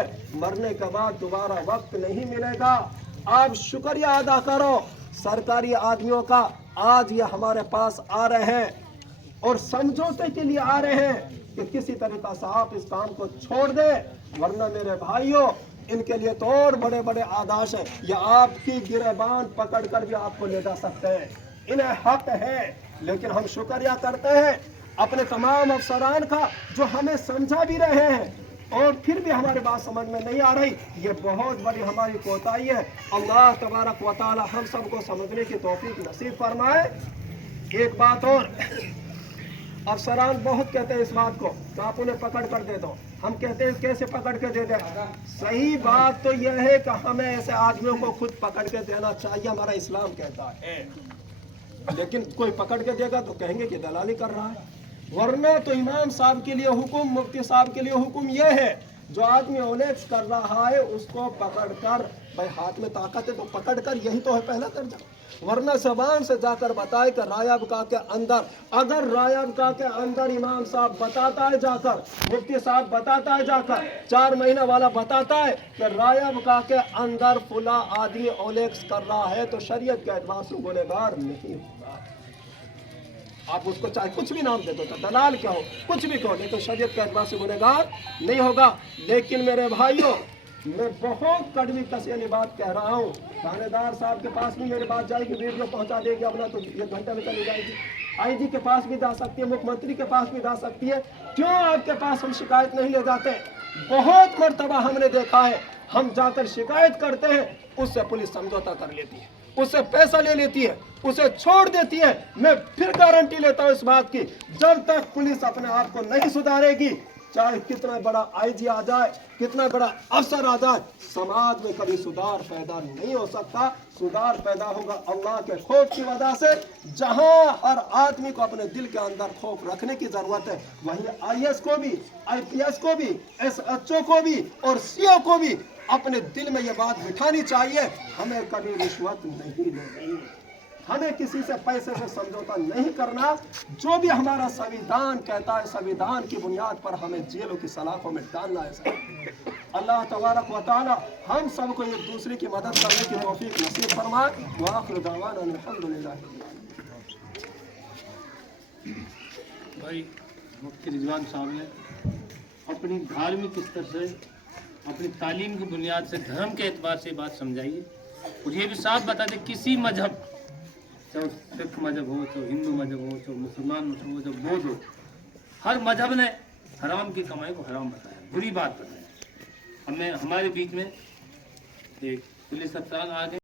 है, मरने के बाद दोबारा वक्त नहीं मिलेगा। आप शुक्रिया अदा करो सरकारी आदमियों का, आज ये हमारे पास आ रहे हैं और समझौते के लिए आ रहे हैं कि किसी तरीका से आप इस काम को छोड़ दे, वरना मेरे भाइयों इनके लिए तो और बड़े बड़े आदेश है, ये आपकी गिरबान पकड़ कर भी आपको ले जा सकते हैं। इन्हें हक है, लेकिन हम शुक्रिया करते हैं अपने तमाम अफसरान का जो हमें समझा भी रहे हैं और फिर भी हमारी बात समझ में नहीं आ रही। ये बहुत बड़ी हमारी कोताही है। अल्लाह तबारक व तआला हम सबको समझने की तौफीक नसीब फरमाए। एक बात और, अफसरान बहुत कहते हैं इस बात को कि आप उन्हें पकड़ कर दे दो। हम कहते हैं कैसे पकड़ के दे दें? सही बात तो यह है कि हमें ऐसे आदमियों को खुद पकड़ के देना चाहिए, हमारा इस्लाम कहता है। लेकिन कोई पकड़ के देगा तो कहेंगे कि दलाली कर रहा है। वरना तो इमाम साहब के लिए हुक्म, मुफ्ती साहब के लिए हुक्म यह है, जो आदमी ओलेक्स कर रहा है उसको पकड़कर, भाई हाथ में ताकत है तो पकड़कर, यही तो है पहला दर्जा। वरना जबान से जाकर बताए कि रायाबका के अंदर, अगर रायाबका के अंदर इमाम साहब बताता है जाकर, मुफ्ती साहब बताता है जाकर, 4 महीना वाला बताता है कि रायाबका के अंदर फुला आदमी ओलेक्स कर रहा है, तो शरीयत के एतबार से गुनहगार नहीं होगा। आप उसको चाहे कुछ भी नाम दे दो, तो दलाल क्या हो, कुछ भी कहो, लेकिन शरीयत के एतबार से गुनहगार नहीं होगा। लेकिन मेरे भाइयों, मैं बहुत कड़वी कसी बात कह रहा हूँ, थानेदार साहब के पास भी मेरी बात जाएगी, वीडियो पहुंचा देगी, अपना तो 1 घंटे में चली जाएगी। आईजी के पास भी जा सकती है, मुख्यमंत्री के पास भी जा सकती है। क्यों आपके पास हम शिकायत नहीं ले जाते? बहुत मर्तबा हमने देखा है, हम जाकर शिकायत करते हैं, उससे पुलिस समझौता कर लेती है, उससे पैसा ले लेती है, उसे छोड़ देती है। मैं फिर गारंटी लेता हूं इस बात की, जब तक पुलिस अपने आप को नहीं सुधारेगी, चाहे कितना बड़ा आईजी आ जाए, कितना बड़ा अफसर आ जाए, समाज में कभी सुधार पैदा नहीं हो सकता। सुधार पैदा होगा अल्लाह के खौफ की वजह से। जहां हर आदमी को अपने दिल के अंदर खौफ रखने की जरूरत है, वहीं आईएएस को भी, आईपीएस को भी, एसएचओ को भी और सीओ को भी अपने दिल में यह बात बिठानी चाहिए, हमें कभी रिश्वत नहीं लेनी, हमें किसी से पैसे से समझौता नहीं करना। जो भी हमारा संविधान कहता है, संविधान की बुनियाद पर हमें जेलों की सलाखों में डालना है। अल्लाह तबारक व तआला हम सबको एक दूसरे की मदद करने की तौफीक नसीब फरमाए। व आखिर दअवाना अल्हम्दुलिल्लाह। भाई मुफ्ती रिजवान साहब ने अपनी धार्मिक स्तर से, अपनी तालीम की बुनियाद से, धर्म के एतबार से बात समझाई है। और ये भी साफ बता दें, किसी मजहब, चाहे सिख मजहब हो, चाहे हिंदू मजहब हो, चाहे मुसलमान हो, चाहे बौद्ध हो, हर मजहब ने हराम की कमाई को हराम बताया, बुरी बात बताया। हमें हमारे बीच में एक पुलिस अफसर आ गए,